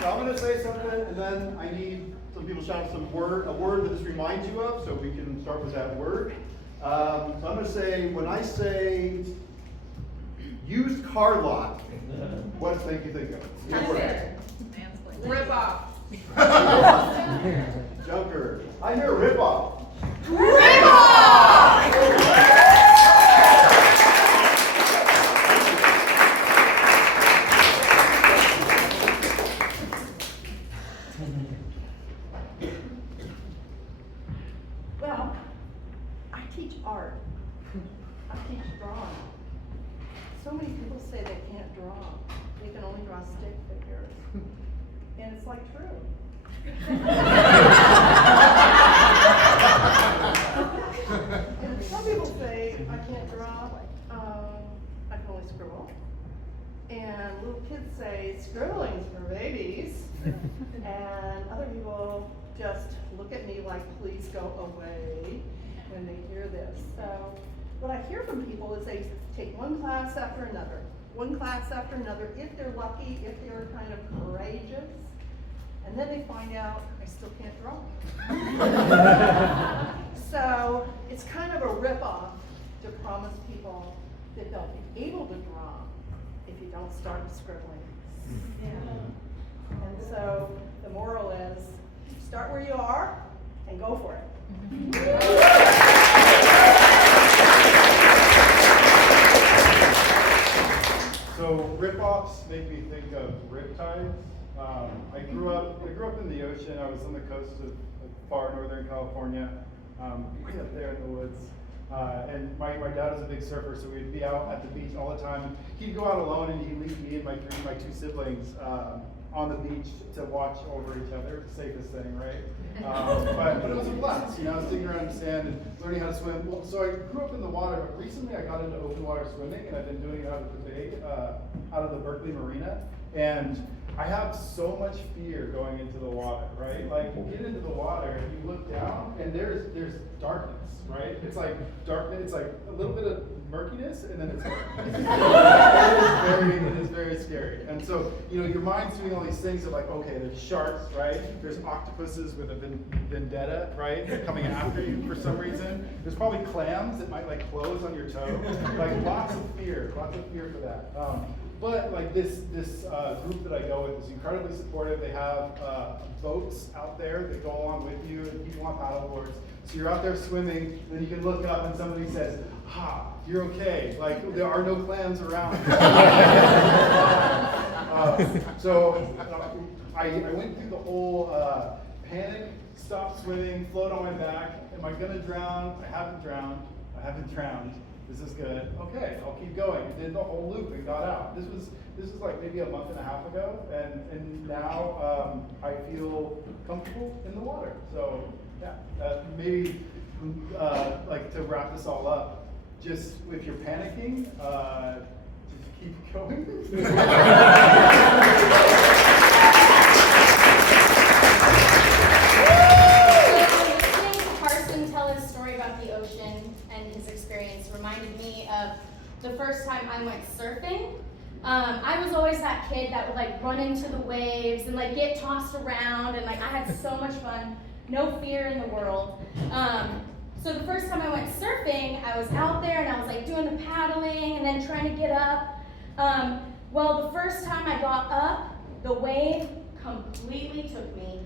So I'm going to say something, and then I need some people to shout a word that this reminds you of, so we can start with that word. So I'm going to say, when I say used car lot, what do you think of? Unfair. Rip off. Junker. I hear rip off. Rip off! Well, I teach art. I teach drawing. So many people say they can't draw. They can only draw stick figures. And it's like true. And some people say I can't draw. I can only scribble. And little kids say scribbling's for babies. And other people just look at me like, please go away when they hear this. So what I hear from people is they take one class after another, if they're lucky, if they're kind of courageous, and then they find out I still can't draw. So it's kind of a ripoff to promise people that they'll be able to draw if you don't start with scribbling. And so the moral is, start where you are and go for it. So rip-offs make me think of riptides. I grew up in the ocean. I was on the coast of far northern California, way up there in the woods. And my dad was a big surfer, so we'd be out at the beach all the time. He'd go out alone, and he'd leave me and my two siblings on the beach to watch over each other. The safest thing, right? But it was a blast, sitting around in the sand and learning how to swim. Well, so I grew up in the water, but recently I got into open water swimming, and I've been doing it out of the bay, out of the Berkeley Marina. And I have so much fear going into the water, right? Like, you get into the water and you look down, and there's darkness, right? It's like darkness. It's like a little bit of murkiness, and then it's it is very scary. And so, your mind's doing all these things of like, okay, there's sharks, right? There's octopuses with a vendetta, right? They're coming after you for some reason. There's probably clams that might like close on your toe. Like lots of fear for that. But like this group that I go with is incredibly supportive. They have boats out there that go along with you, and people on paddleboards. So you're out there swimming, then you can look up and somebody says, you're okay. Like, there are no clams around. I went through the whole panic, stop swimming, float on my back. Am I gonna drown? I haven't drowned. This is good. Okay, I'll keep going. I did the whole loop and got out. This was like maybe a month and a half ago, and now I feel comfortable in the water. So yeah, maybe like to wrap this all up, just if you're panicking, just keep going. Reminded me of the first time I went surfing. I was always that kid that would like run into the waves and like get tossed around, and like I had so much fun, no fear in the world. So the first time I went surfing, I was out there and I was like doing the paddling and then trying to get up. Well, the first time I got up, the wave completely took me.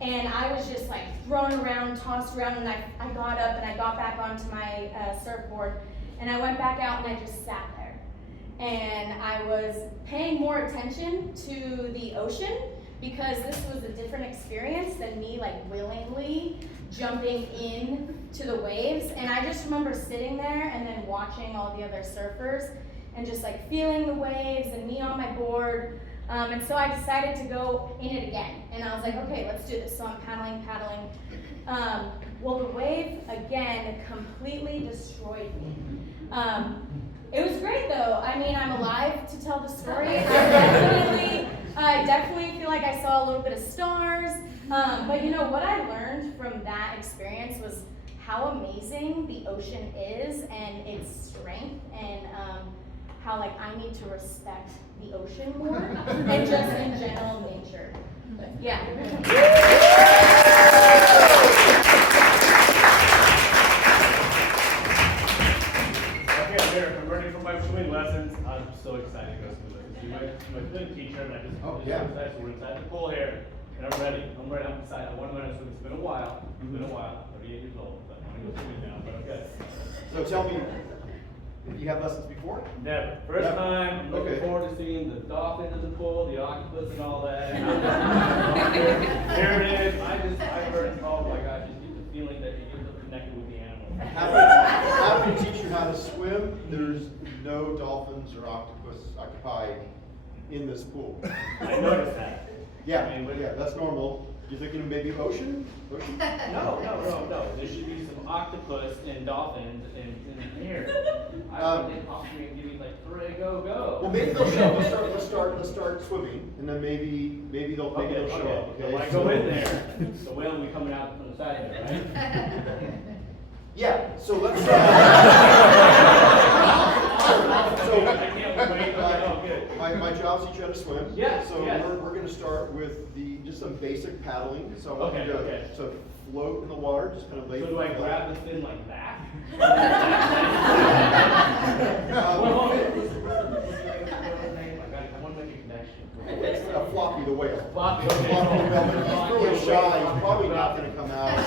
And I was just like thrown around, tossed around, and I got up and I got back onto my surfboard, and I went back out and I just sat there. And I was paying more attention to the ocean because this was a different experience than me like willingly jumping in to the waves. And I just remember sitting there and then watching all the other surfers and just like feeling the waves and me on my board. And so I decided to go in it again. And I was like, okay, let's do this. So I'm paddling. Well, the wave, again, completely destroyed me. It was great, though. I mean, I'm alive to tell the story. I definitely feel like I saw a little bit of stars. But what I learned from that experience was how amazing the ocean is and its strength, and how like I need to respect the ocean more and just in general nature. But yeah. Okay, I'm here. I'm ready for my swimming lessons. I'm so excited to go swimming lessons. My swim teacher, and I just so excited. So we're inside the pool here, and I'm ready. I'm excited. I want to learn to swim. It's been a while. 38 years old, but I want to go swimming now. But okay. So tell me, did you have lessons before? Never. First time. I'm looking forward to seeing the dolphins in the pool, the octopus, and all that. There it is. I've heard. Oh my gosh! Just get the feeling that you're connected with the animal. How to teach you how to swim? There's no dolphins or octopi in this pool. I noticed that. Yeah, that's normal. You're thinking of maybe ocean? No. There should be some octopus and dolphins in here. I think they pop me and give me like 3, go. Well, maybe they'll show up. Let's start swimming, and then maybe they'll show up. Okay. So when I go in there, the whale will be coming out from the side of it, right? Yeah. So let's. I can't wait. Oh, good. My job's to teach you how to swim. Yes, So yes. we're going to start with just some basic paddling. So I want you Okay. to float in the water, just kind of lay. So do I grab the fin like that? Um, Hold on. I want to make a connection. A floppy the whale. Floppy, okay. Floppy the whale, but he's really shy. He's probably not going to come out.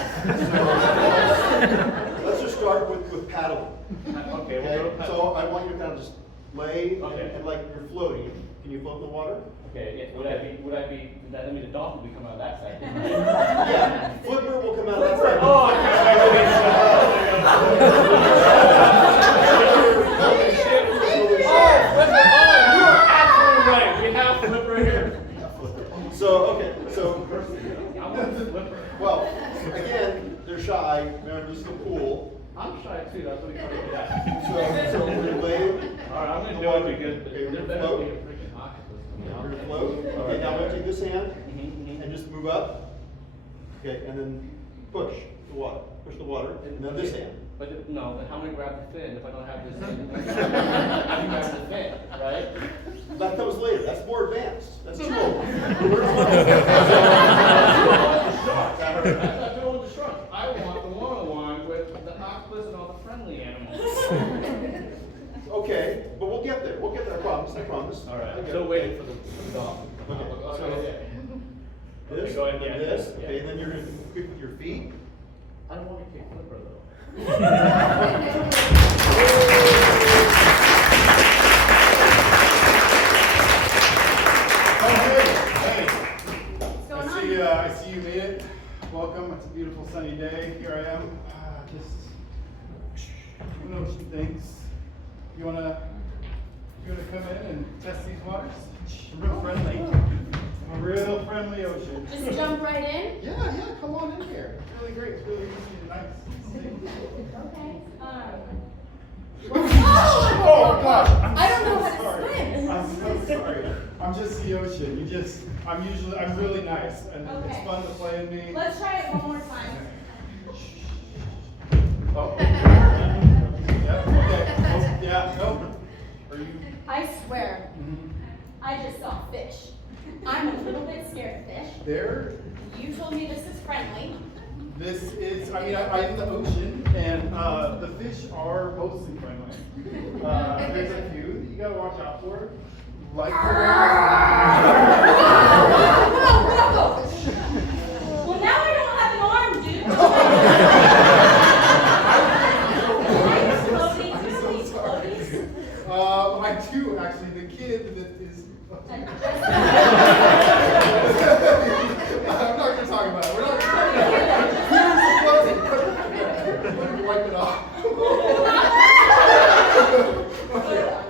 So let's just start with paddling. Okay, we'll go paddle. So I want you to kind of just lay and like you're floating. Can you float in the water? Okay, yeah. Would I be, that means the dolphin would come out that side. Yeah. Flipper will come out that side. Oh, you are absolutely right. We have Flipper here. So I want the Flipper. well, again, they're shy. Remember, this is the pool. I'm shy too. That's what we call it. So we're gonna lay. All right, I'm gonna do it because Okay, we're there gonna better float. be a freaking octopus coming out. We're gonna float. Okay, now I'm gonna take this hand Mhm. and just move up. Okay, and then push the water. Push the water, and then this hand. But no, but how am I gonna grab the fin if I don't have this thing? How do you grab the fin, right? That comes later. That's more advanced. That's too old. I don't want the shark. I want the one-on-one with the octopus and all the friendly animals. Okay, but we'll get there. We'll get there. I promise. I promise. All right, I'm Okay. still waiting for the dolphin. Okay, so this, go ahead, then yeah, this. yeah. Okay, and then you're gonna kick with your feet. I don't want to kick Flipper though. Hey, What's going on? I see you made it. Welcome. It's a beautiful sunny day. Here I am. Just doing ocean things. You wanna come in and test these waters? Real friendly. A real friendly ocean. Just jump right in. Yeah, come on in here. It's really great. It's really easy and nice. Okay. Oh gosh! I don't know how to sorry. swim. I'm so sorry. I'm just the ocean. I'm really nice, and it's Okay. fun to play in me. Let's try it one more time. Oh. Yeah. Okay. Oh, yeah. No. Are you? I swear, Mhm. I just saw fish. I'm a little bit scared of fish. There. You told me this is friendly. This is. I'm in the ocean, and the fish are mostly friendly. There's a few that you gotta watch out for. Like. Well, now I don't have an arm, dude. Floaties, floaties. I do actually. The kid that is. I'm not gonna talk about it. We're not gonna talk about it. Let me wipe it off.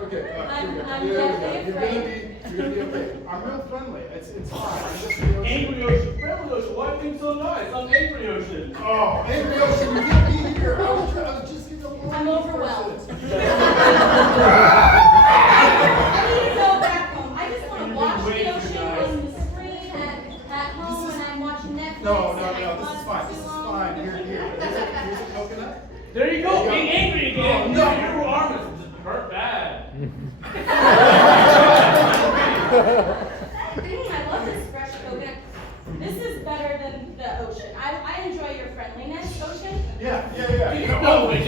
Okay. I'm You're definitely gonna be okay. I'm real friendly. It's fine. I'm just the ocean. Angry Ocean, friendly Ocean. Why are you so nice? I'm Angry Ocean. Oh, Angry Ocean, you can't be here. I was just getting a I'm overwhelmed. person. I need to go back home. I just want to watch the ocean on the screen at home when I'm watching Netflix. No, and I this is fine. This is fine. Here. Here's a coconut. There you go, being angry again. Oh, no. Your arm is just hurt bad. Ocean. I enjoy your friendliness, Ocean. Yeah. Oh, way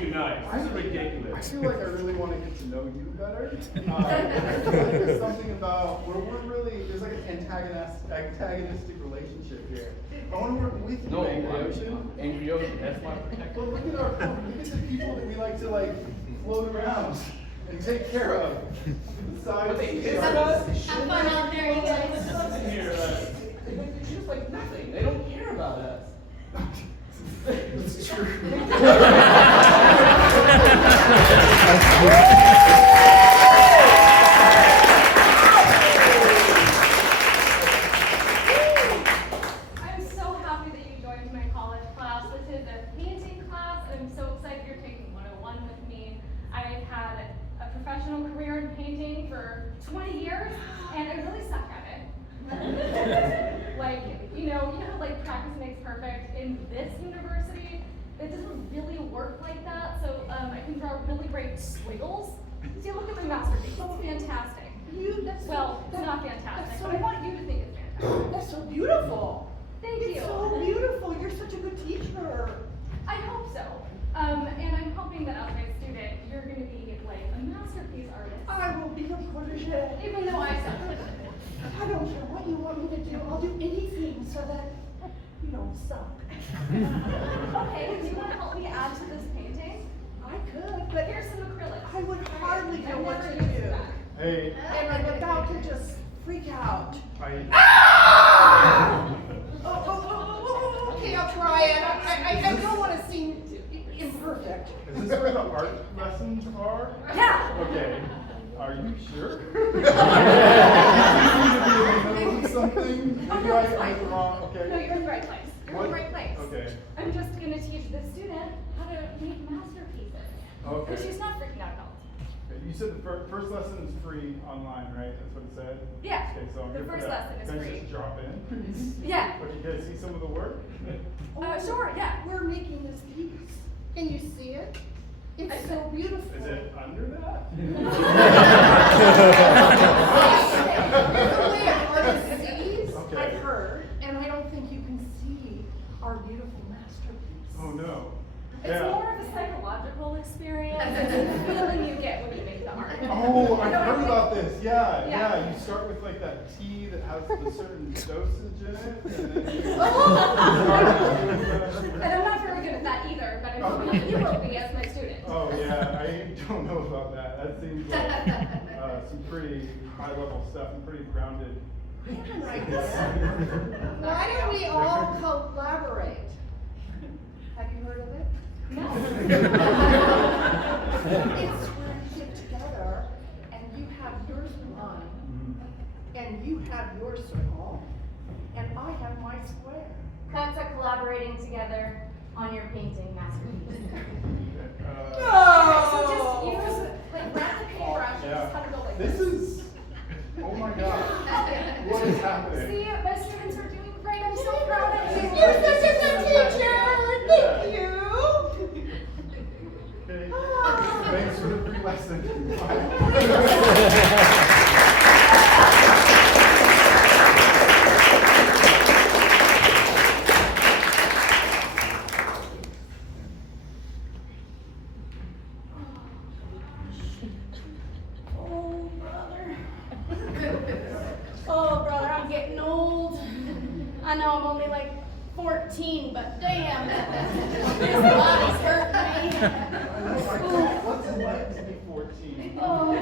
too nice. This is ridiculous. I feel like I really want to get to know you better. I feel like there's something about where there's like an antagonistic relationship here. I want to work with you, No, Angry Ocean. Angry Ocean, that's my protector. But look at the people that we like to like float around and take care of. But they piss at us. Have fun out there, you guys. Listen here, they just like nothing. They don't care about us. It's true. I'm so happy that you joined my college class. This is a painting class, and I'm so excited you're taking 101 with me. I've had a professional career in painting for 20 years, and I really suck at it. Like, you know how like practice makes perfect? In this university, it doesn't really work like that, so I can draw really great squiggles. See, look at my masterpiece, it's fantastic. It's not fantastic, but I want you to think it's fantastic. That's so beautiful. Thank you. It's so beautiful. You're such a good teacher. I hope so. And I'm hoping that as my student, you're going to be like a masterpiece artist. I will be your protege. Even though I suck. I don't care what you want me to do. I'll do anything so that you don't suck. Okay, do you want to help me add to this painting? I could, but Here's some acrylics. I would hardly know I've what never to used do. that. Hey, And I'm about to just freak out. Okay, I'll try it. I don't want to seem imperfect. is this where the art lessons are? Yeah. Okay. Are you sure? Something? Maybe I'm wrong. Okay. No, you're in the right place. You're in the What? right place. Okay. I'm just going to teach the student how to make masterpieces. Okay. But she's not freaking out at all. Okay, you said the first lesson is free online, right? That's what it said? Yeah. Okay, so I'm The good for first that. lesson is Can I free. just drop in, please? Yeah. Okay, can I see some of the work? Sure, yeah. We're making this piece. Can you see it? It's so beautiful. Is it under that? There's a way an artist sees, Okay. I've heard, and I don't think you can see our beautiful masterpiece. Oh, no. It's Yeah. more of a psychological experience. It's the feeling you get when you make the art. Oh, I've You know what I heard mean? about this. Yeah. Yeah. You start with like that tea that has a certain dosage in it, and then you And I'm not very good at that either, but I'm hoping that you will be as my student. Oh yeah, I don't know about that. That seems like some pretty high level stuff and pretty grounded. I have an idea. Why don't we all collaborate? Have you heard of it? No. It's where you get together and you have your line, and you have your circle, and I have my square. That's a collaborating together on your painting masterpiece. So just use, like, grab the paintbrush and Yeah. just kind of go like This is, oh my god, what is happening? See, my students are doing great. I'm so proud of you. You're such a good teacher. Thank you. Okay. Thanks for the free lesson. Oh, brother. Oh, brother, I'm getting old. I know I'm only like 14, but damn, this body's hurting me. What's it like to be 14? Oh.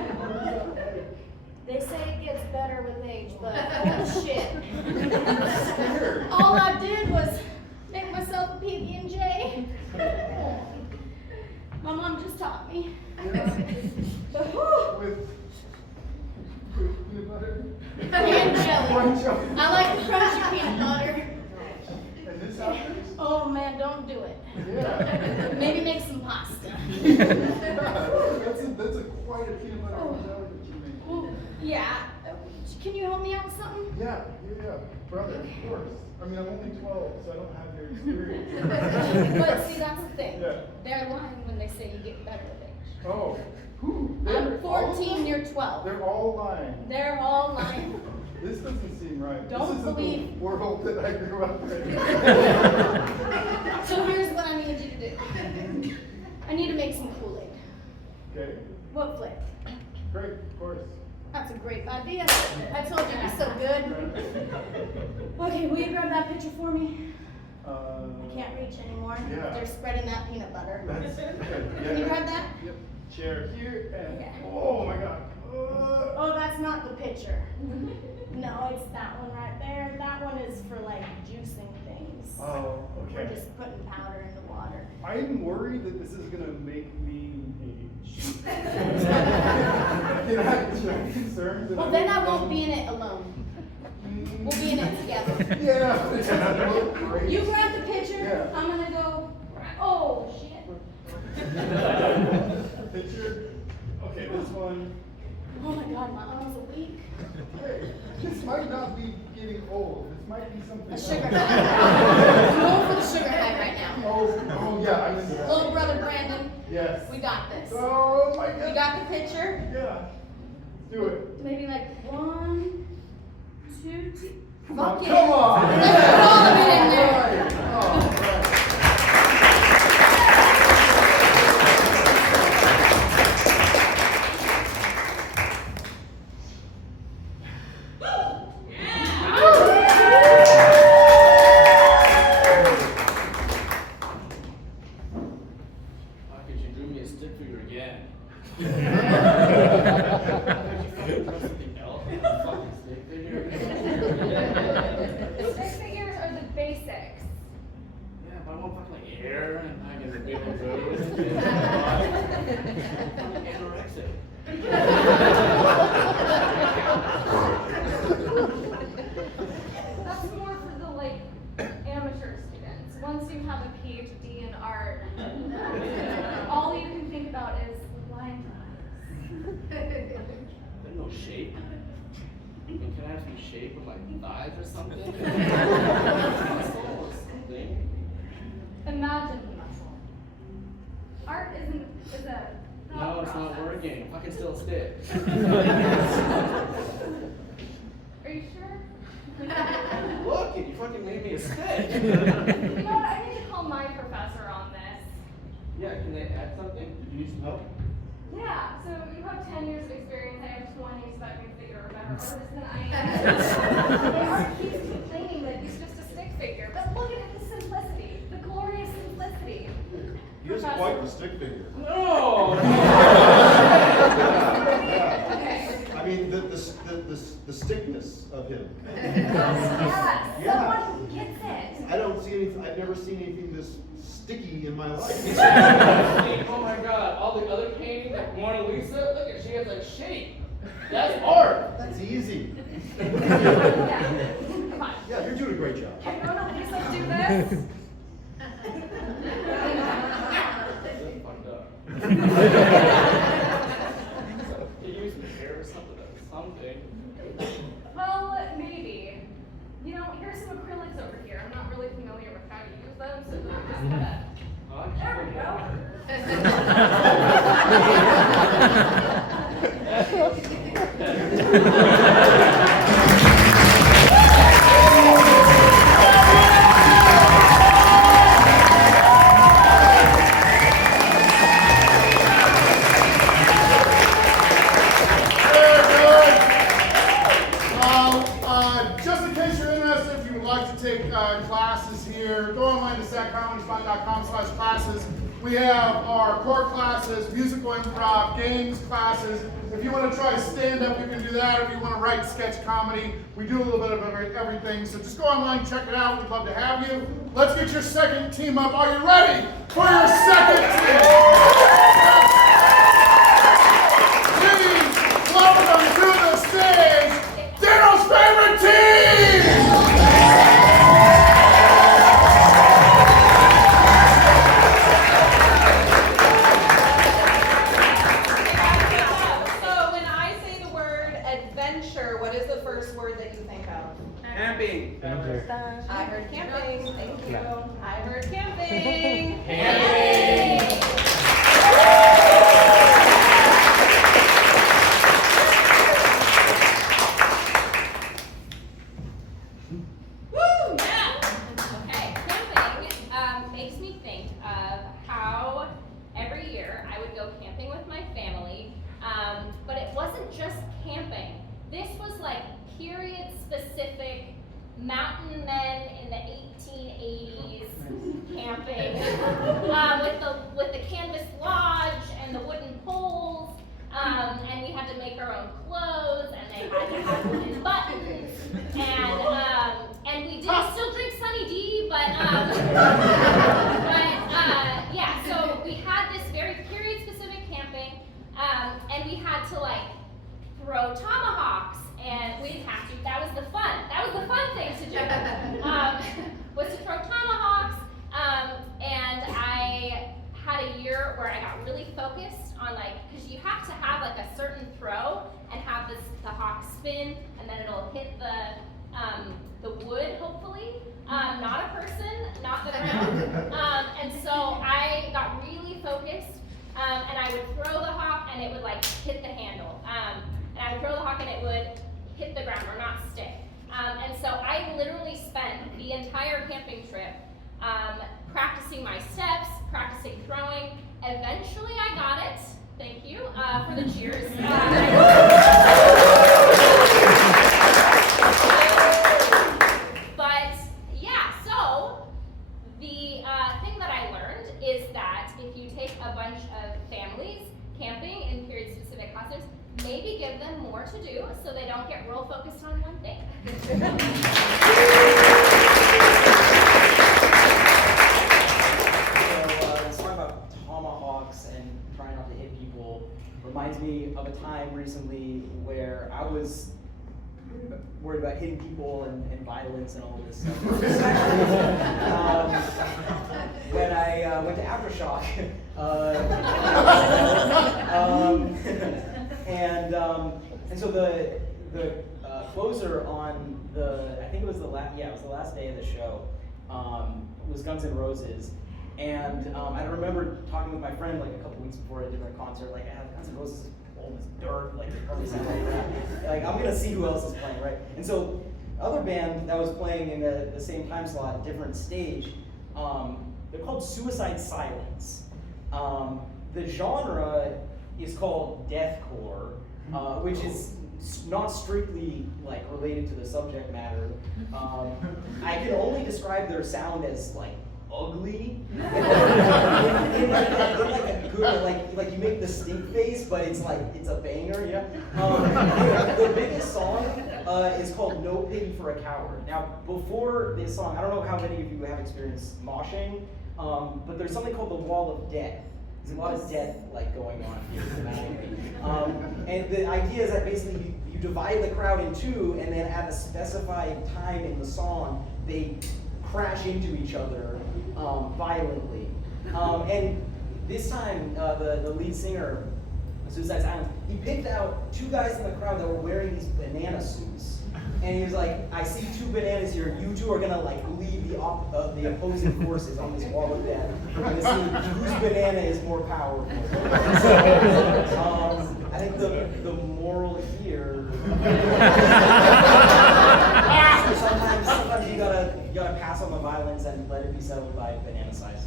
They say it gets better with age, but bullshit. All I did was make myself a PB&J. My mom just taught me. But whew, With peanut butter? and jelly. One jelly. I like the crunchy peanut butter. And this happens? Oh man, don't do it. Yeah. Maybe make some pasta. That's a quite a peanut butter and jelly that you made. Ooh, yeah. Can you help me out with something? Yeah, brother, of course. I mean, I'm only 12, so I don't have your experience. But see, that's the thing. Yeah. They're lying when they say you get better with age. Oh, who? I'm 14, you're 12. They're all lying. They're all lying. This doesn't seem right. Don't This isn't believe- the world that I grew up in. So here's what I need you to do. I need to make some Kool-Aid. Okay, What flavor? great, of course. That's a great idea. I told you it'd be so good. Okay, will you grab that picture for me? I can't reach anymore. Yeah. They're spreading that peanut butter. That's good. Can you grab that? Yep. Chair here and, Okay. oh my God. Oh, that's not the picture. No, it's that one right there. That one is for like juicing things. Oh, We're okay. just putting powder in the water. I'm worried that this is gonna make me a sheep. Can I show concerns? Well, then I won't be in it alone. We'll be in it together. Yeah. Great. You grab the picture. Yeah. I'm gonna go. Oh shit. Picture. Okay, this one. Oh my god, my arms are weak. Hey, this might not be getting old. This might be something. A sugar else. high. I'm going for the sugar high right now. Oh yeah, I'm into that. Little brother Brandon, Yes. we got this. Oh my God. You got the picture? Yeah. Do it. Maybe like 1, 2, 3. Come Fuck on. it. Come on. Let's put all of it in there. Oh, right. How could you drew me a stick figure again? Something else? Fucking stick figure? Stick figures are the basics. Yeah, but I want fucking like hair and I can be able to move and I'm anorexic. That's more for the like amateur students. Once you have a PhD in art, all you can think about is line drawings. There's no shape. I mean, can I have some shape with my thighs or something? Muscle or something? Imagine the muscle. Art is a No, thought it's not process. working. Fucking still stick. Are you sure? Look, you fucking made me a stick. You know what? I need to call my professor on this. Yeah, can they add something? Did you need some help? Yeah, so you have 10 years of experience. I have 20, so that means that you're a better artist than I am. The art keeps complaining that he's just a stick figure. But look at the simplicity, the glorious simplicity. He is quite the stick figure. No! Okay. I mean, the stickness of him. Yeah, Yeah. someone who gets it. I don't see anything, I've never seen anything this sticky in my life. Oh my god, all the other paintings, like Mona Lisa, look at, she has like shape. That's art. That's easy. Yeah. Come on. Yeah, you're doing a great job. Can Mona Lisa do this? That's fucked up. Can you use some hair or something? Something. Well, maybe. You know, here's some acrylics over here. I'm not really familiar with how to use them, so we'll just gotta. There we go. Just in case you're interested, if you would like to take classes here, go online to satcomedyspot.com/classes. We have our core classes, musical improv, games classes. If you want to try stand-up, you can do that. If you want to write sketch comedy, we do a little bit of everything. So just go online, check it out. We'd love to have you. Let's get your second team up. Are you ready for your second team? Please welcome to the stage, Dano's favorite team! So when I say the word adventure, what is the first word that you think of? Camping. I heard camping. Thank you. I heard camping. Camping. period-specific mountain men in the 1880s camping with the canvas lodge and the wooden poles, and we had to make our own clothes, and they had to have wooden buttons, and we did still drink Sunny D, but yeah. So we had this very period-specific camping, and we had to like throw tomahawks, and we didn't have to. That was the fun. That was the fun thing to do. Was to throw tomahawks, and I had a year where I got really focused on because you have to have like a certain throw and have the hawk spin, and then it'll hit the wood, hopefully, not a person, not the ground. And so I got really focused, and I would throw the hawk, and it would like hit the handle. And I would throw the hawk, and it would hit the ground or not stick. And so I literally spent the entire camping trip practicing my steps, practicing throwing. Eventually I got it. Thank you for the cheers. But yeah, so the thing that I learned is that if you take a bunch of families camping in period-specific costumes, maybe give them more to do so they don't get real focused on one thing. This talk about tomahawks and trying not to hit people reminds me of a time recently where I was worried about hitting people and violence and all this stuff. When I went to Aftershock, and so the closer on I think it was the last day of the show, was Guns N' Roses. And I remember talking with my friend like a couple weeks before a different concert, like, Guns N' Roses is old as dirt, like, they probably sound like that. Like, I'm gonna see who else is playing, right? And so, other band that was playing in the same time slot, different stage, they're called Suicide Silence. The genre is called deathcore, which is not strictly like related to the subject matter. I can only describe their sound as like ugly, in like a good, like you make the stink face, but it's like it's a banger, you know. The biggest song is called "No Pity for a Coward." Now, before this song, I don't know how many of you have experienced moshing, but there's something called the Wall of Death. There's a lot of death like going on here thematically. And the idea is that basically you divide the crowd in two, and then at a specified time in the song, they crash into each other violently. And this time, the lead singer of Suicide Silence, he picked out two guys in the crowd that were wearing these banana suits. And he was like, I see two bananas here. You two are gonna like lead the opposing forces on this wall of death. We're gonna see whose banana is more powerful. So, I think the moral here. Sometimes you gotta pass on the violence and let it be settled by banana size.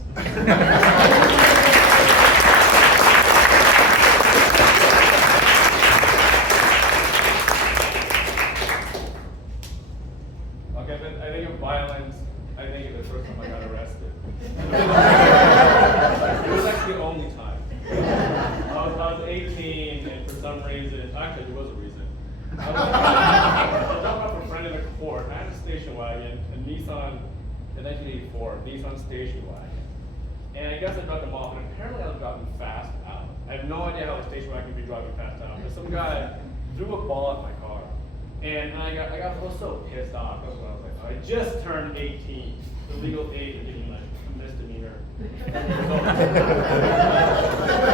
I think of violence, I think of the first time I got arrested. It was actually the only time. I was 18, and for some reason, actually there was a reason. I was dropping off a friend in the court. I had a station wagon, a Nissan, in 1984, Nissan station wagon. And I guess I dropped him off, and apparently I was driving fast out. I have no idea how a station wagon can be driving fast out, but some guy threw a ball at my car. And I was so pissed off. That's when I was like, I just turned 18. The legal age of getting like a misdemeanor. I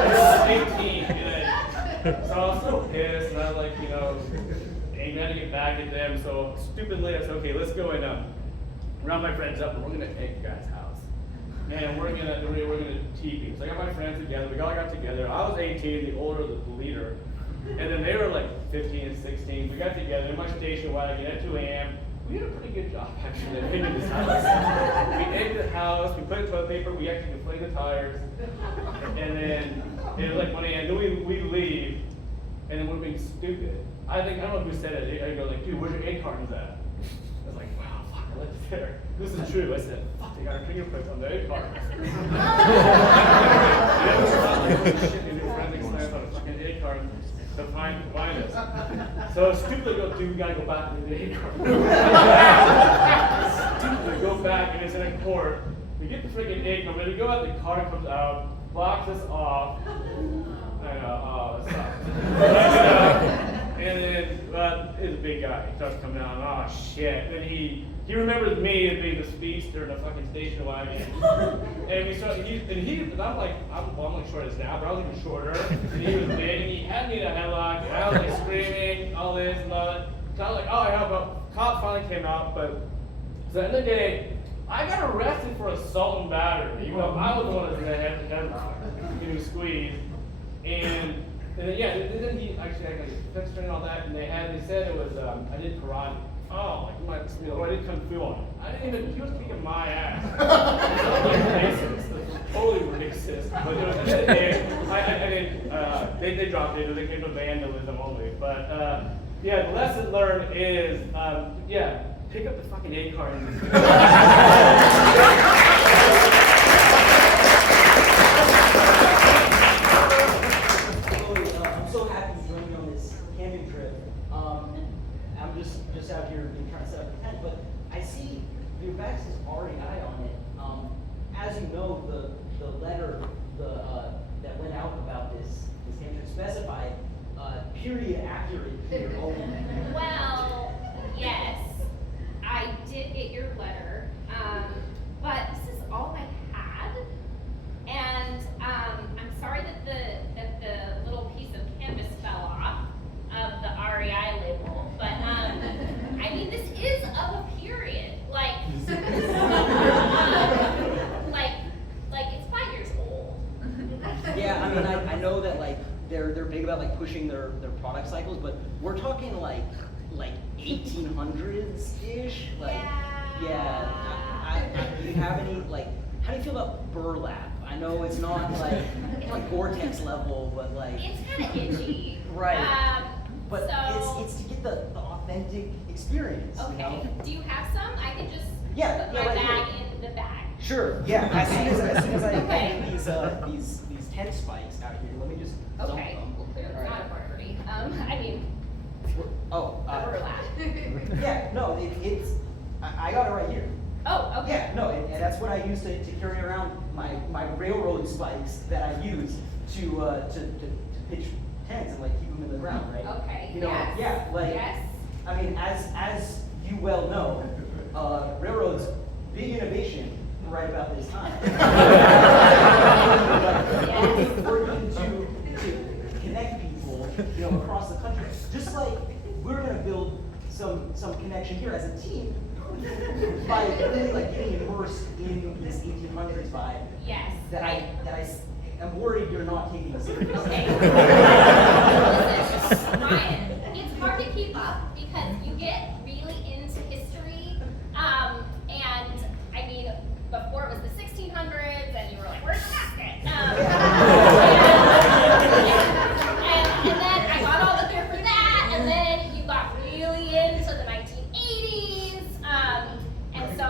was 18, and so I was so pissed, and I was like, you know, I had to get back at them. So stupidly, I said, okay, let's go and round my friends up, and we're gonna egg the guy's house, and we're gonna TP. So I got my friends together. We all got together. I was 18, the older, the leader. And then they were like 15 and 16. We got together in my station wagon at 2 a.m. We did a pretty good job actually of egging this house. We egged the house, we put in toilet paper, we actually inflated the tires. And then it was like 1 a.m. Then we leave, and then we're being stupid. I don't know who said it. I go like, dude, where's your egg cartons at? I was like, wow, fuck, I left it there. This is true. I said, fuck, they got our fingerprints on the egg cartons. Shit, they do forensic science on a fucking egg carton to find us. So stupidly go, dude, we gotta go back to the egg carton. Stupidly go back and it's in a court. We get the freaking egg carton, we go out, the car comes out, blocks us off. I know, oh, that sucks. And then, it's a big guy. He starts coming out, oh shit. And he remembers me as being the speedster in a fucking station wagon. And we start, and I'm like short as now, but I was even shorter. And he was big, and he had me in a headlock, and I was like screaming, all this and all that. So I was like, oh, I know, but cop finally came out, but, so at the end of the day, I got arrested for assault and battery. Even though I was the one that was in the headlock, getting squeezed. And then, yeah, then he actually had like a defense training and all that, and they said it was, I did karate. Oh, like, I did kung fu on him. I didn't even, he was kicking my ass. Totally racist. But it was, I didn't, they dropped it, they came to vandalism only. But, yeah, the lesson learned is, yeah, pick up the fucking egg carton. Just out here trying to set up the tent, but I see your back says REI on it. As you know, the letter that went out about this tent specified period accurate to your own. Well, yes, I did get your letter, but this is all I had, and I'm sorry that the little piece of canvas fell off of the REI label, but I mean, this is of a period, like it's 5 years old. Yeah, I mean, I know that like they're big about like pushing their product cycles, but we're talking like 1800s ish. Like, yeah. Do you have any like? How do you feel about burlap? I know it's not like Gore-Tex level, but like It's kind of itchy. Right. But so, it's to get the authentic experience. okay. You know? Do you have some? I can just Yeah, put yeah, my right bag here. in the bag. Sure. Yeah. As soon as I Okay. get these tent spikes out here, let me just dump Okay. them. Well, clearly All it's right. not a priority. I mean, Oh. the burlap. Yeah. No. It's. I got it right here. Oh, okay. Yeah. No. And that's what I use to carry around my railroad spikes that I use to pitch tents and like keep them in the ground, right? Okay. You know. Yes. Yeah. Like. Yes. I mean, as you well know, railroads, big innovation right about this time. Working to connect people, across the country. Just like we're gonna build some connection here as a team by really like getting immersed in this 1800s vibe. Yes. That I am worried you're not taking seriously. Okay. Listen, Ryan, it's hard to keep up because you get really into history, and I mean, before it was the 1600s, and you were like, "Where's the basket?" And then I got all the gear for that, and then you got really into the 1980s, and so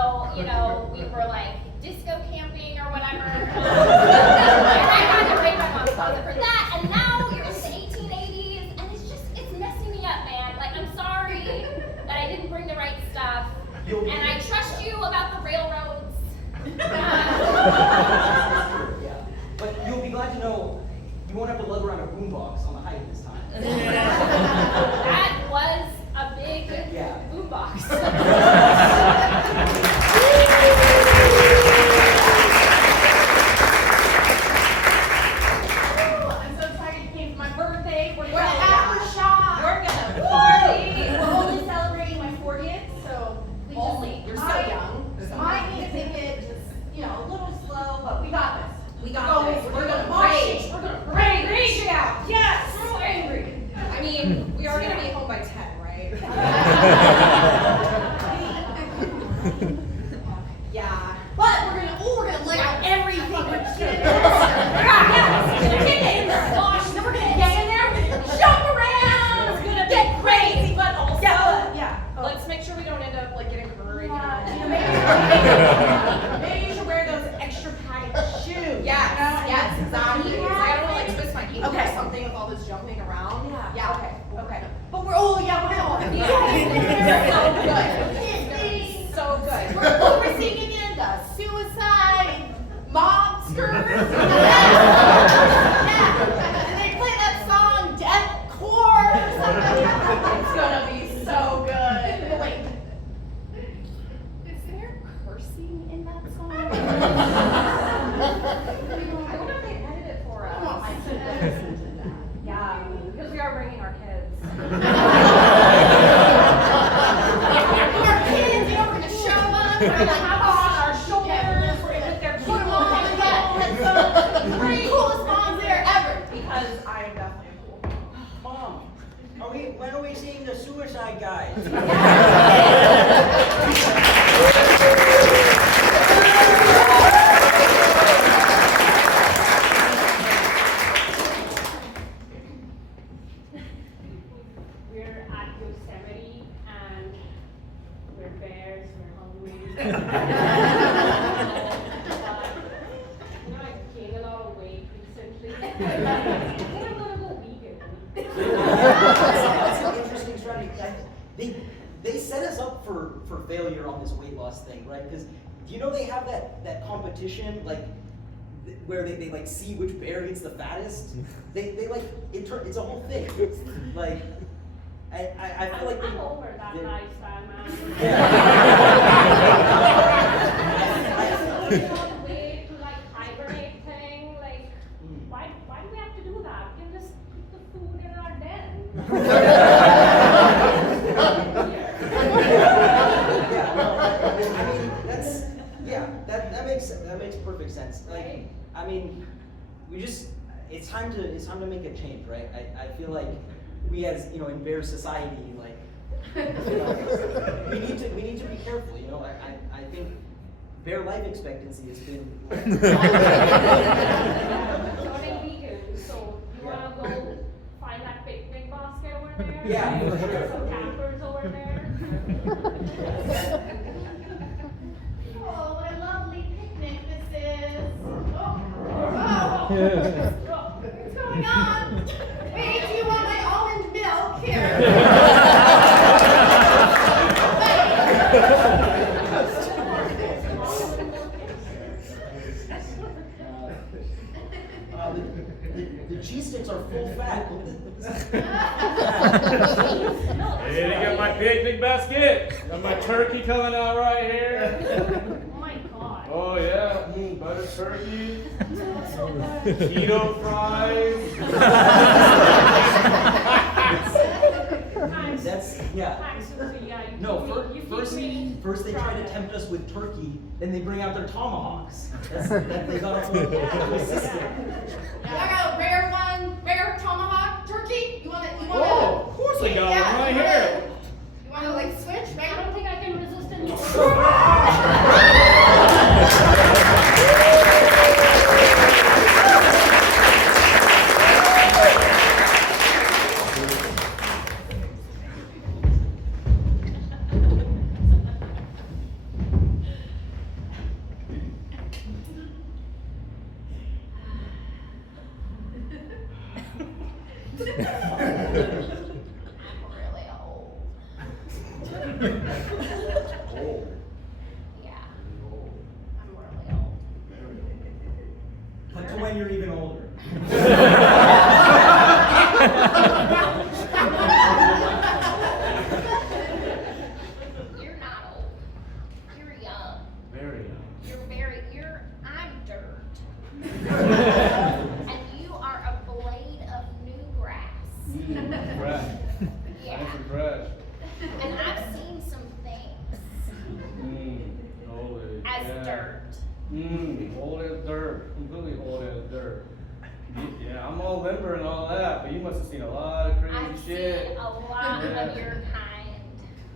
we were like disco camping or whatever. And I got to raid my mom's closet for that, and now you're into the 1880s, and it's messing me up, man. Like, I'm sorry that I didn't bring the right stuff, and I trust you about the railroads. Yeah, but you'll be glad to know you won't have to lug around a boombox on the hike this time. That was a big boombox. I'm so excited you came for my birthday. We're Yeah. gonna aftershock. We're gonna party. We're only celebrating my 40th, so we Only. just, You're so I young. So might need to take it just, a little slow, but we got this. We got this. We're gonna rage. We're gonna rage. Rage it out. Yes. So angry. I mean, we are gonna be home by 10, right? So good. We're singing in the suicide mobsters. Yeah. And they play that song, Deathcore. It's gonna be so good. Wait. Is there cursing in that song? I wonder if they edit it for us. Come on, Yeah, because we are bringing our kids. Our kids, you know, we're gonna show up. We're gonna Have them on our shoulders. We're gonna put their put them on. Three coolest moms there ever. Because I am definitely cool. Mom, when are we seeing the Suicide Guys? We're at Yosemite and we're bears, we're hungry. But, I gained a lot of weight recently. I think I'm gonna go vegan. That's an interesting strategy. They set us up for failure on this weight loss thing, right? Because do you know they have that competition where they like see which bear eats the fattest? They like it's a whole thing. Like I feel like I'm over that lifestyle, man. You know, the way to like hibernate thing, like why do we have to do that? We can just keep the food in our den. That makes perfect sense. Like, I mean, it's time to make a change, right? I feel like we as, in bear society, like, we need to be careful, I think bear life expectancy has been. Turning vegan, so you wanna go find that picnic basket over there? Yeah. There's some campers over there. Oh, what a lovely picnic this is. What's going on? Wait, do you want my almond milk here? The cheese sticks are full fat. Hey, they got my picnic basket. Got my turkey coming out right here. Oh my god. Oh yeah, butter turkey, keto fries. That's yeah. Thanks, Susie. Yeah, you No, keep first they try to tempt us with turkey, then they bring out their tomahawks. That they got off the system. I got a rare tomahawk turkey. You want it? Oh, of course I got one right here. You want to like switch? I don't think I can resist anymore. Really old. Yeah. I'm really old. But to when you're even older. You're not old. You're young. Very young. I'm dirt. And you are a blade of new grass. Fresh. Yeah. Nice and fresh. And I've seen some things Old as yeah. dirt. Old as dirt. Completely old as dirt. Yeah, I'm all limber and all that, but you must have seen a lot of crazy I've shit. seen a lot Yeah. of your kind.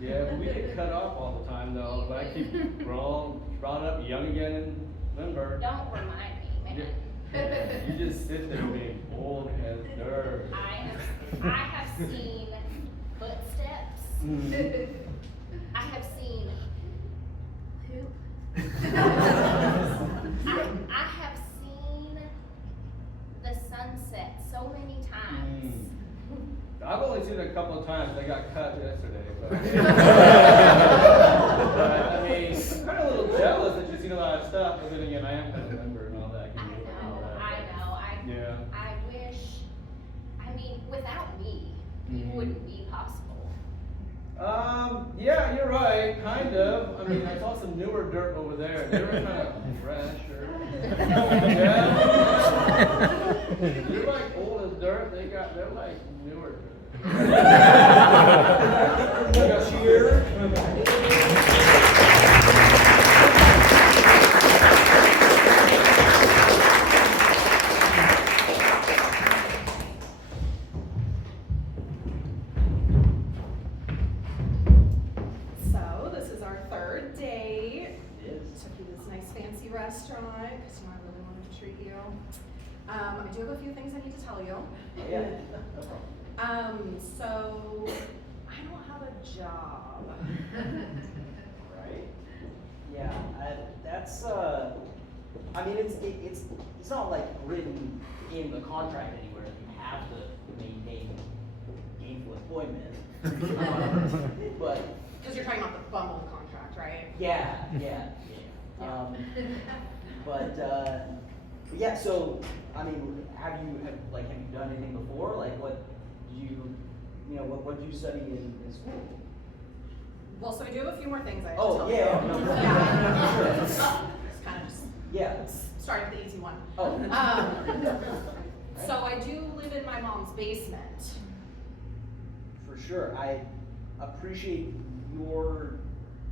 Yeah, but we get cut off all the time though, but I keep brought up young again and limber. Don't remind me, man. You just sit there being old as dirt. I have seen footsteps. I have seen poop. I have seen the sunset so many times. I've only seen it a couple of times. I got cut yesterday, but be. It wouldn't be possible. Yeah, you're right, kind of. I mean, I saw some newer dirt over there. They were kind of fresher. Yeah. You're like old as dirt. They're like newer dirt. Cheer. So, this is our third day. Took you to this nice fancy restaurant, because I really wanted to treat you. I do have a few things I need to tell you. Yeah. So, I don't have a job. Right? Yeah, that's, I mean, it's not like written in the contract anywhere that you have to maintain gainful employment. But. Because you're talking about the Bumble contract, right? Yeah. But yeah, so, I mean, have you done anything before? Like, what did you study in school? Well, so I do have a few more things I have to Oh, tell yeah. you. No, It's kind of just yeah. starting with the easy one. Oh. So I do live in my mom's basement. For sure. I appreciate your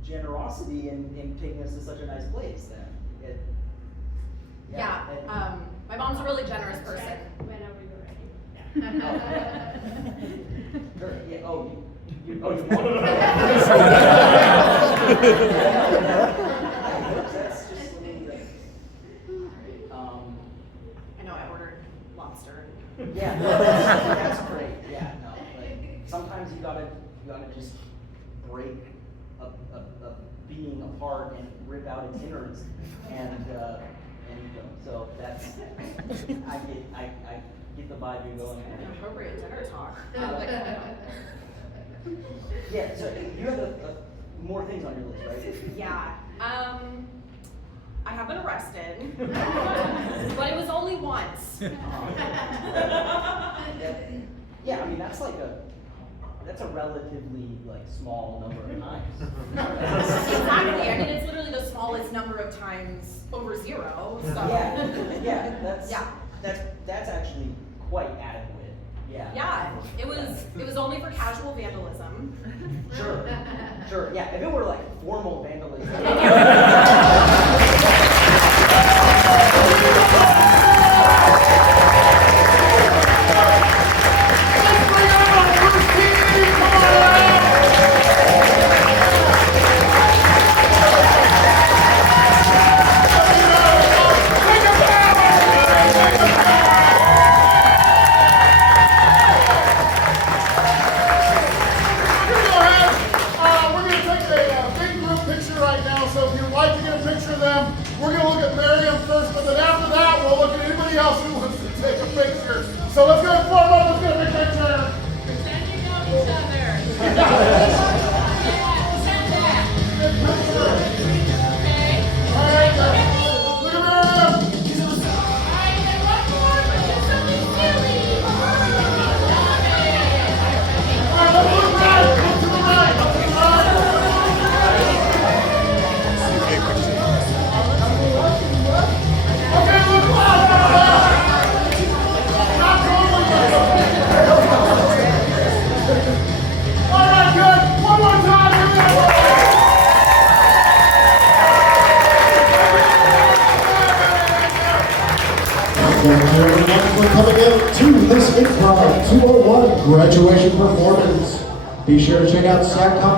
generosity in taking us to such a nice place then. My mom's a really generous person. Whenever you're ready. Sure, yeah, you want That's just a little bit. I know I ordered lobster. Yeah, that's great. Yeah, no, like sometimes you gotta just break a being apart and rip out its innards and eat them. So that's I get the vibe you're going An for. appropriate dinner talk. Yeah, so you have more things on your list, right? Yeah. I have been arrested, but it was only once. Yeah, I mean that's a relatively small number of times. Exactly. I mean, it's literally the smallest number of times over zero. So. That's actually quite adequate. Yeah. Yeah. It was only for casual vandalism. Sure. Yeah. If it were formal vandalism. We're going to look at Miriam first, but then after that, we'll look at anybody else who wants to take a picture. So let's go forward, let's get a big picture. Pretend you know each other. All right, look at Miriam. Alright, then one more, but do something silly. All right, let's look right. Look to the right. Look to the right. Okay, look left. Not totally left. All right, good. One more time. Here we go. Thank you very much for coming in to this Improv 201 graduation performance. Be sure to check out SACCOM